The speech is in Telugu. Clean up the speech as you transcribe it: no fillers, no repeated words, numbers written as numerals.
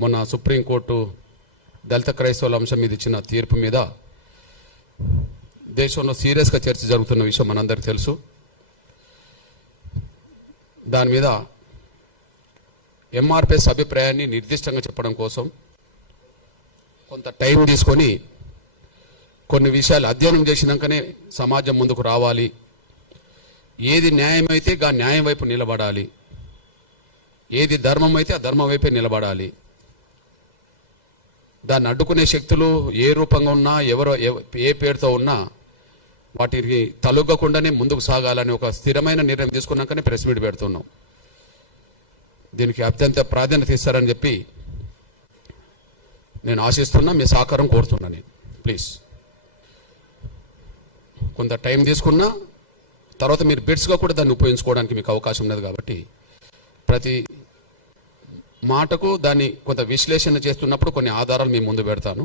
మొన్న సుప్రీంకోర్టు దళిత క్రైస్తవుల అంశం మీద ఇచ్చిన తీర్పు మీద దేశంలో సీరియస్గా చర్చ జరుగుతున్న విషయం మనందరికీ తెలుసు. దాని మీద ఎంఆర్పిఎస్ అభిప్రాయాన్ని నిర్దిష్టంగా చెప్పడం కోసం కొంత టైం తీసుకొని కొన్ని విషయాలు అధ్యయనం చేసినాకనే సమాజం ముందుకు రావాలి. ఏది న్యాయమైతే ఆ న్యాయం వైపు నిలబడాలి, ఏది ధర్మం అయితే ఆ ధర్మం వైపే నిలబడాలి. దాన్ని అడ్డుకునే శక్తులు ఏ రూపంగా ఉన్నా, ఎవరో ఏ పేరుతో ఉన్నా వాటికి తలొగ్గకుండానే ముందుకు సాగాలని ఒక స్థిరమైన నిర్ణయం తీసుకున్నాకనే ప్రెస్ మీట్ పెడుతున్నాం. దీనికి అత్యంత ప్రాధాన్యత ఇస్తారని చెప్పి నేను ఆశిస్తున్నా. మీ సహకారం కోరుతున్నా. నేను ప్లీజ్ కొంత టైం తీసుకున్నా తర్వాత మీరు బిట్స్గా కూడా దాన్ని ఉపయోగించుకోవడానికి మీకు అవకాశం ఉన్నది. కాబట్టి ప్రతి మాటకు దాన్ని కొంత విశ్లేషణ చేస్తున్నప్పుడు కొన్ని ఆధారాలు మీ ముందు పెడతాను.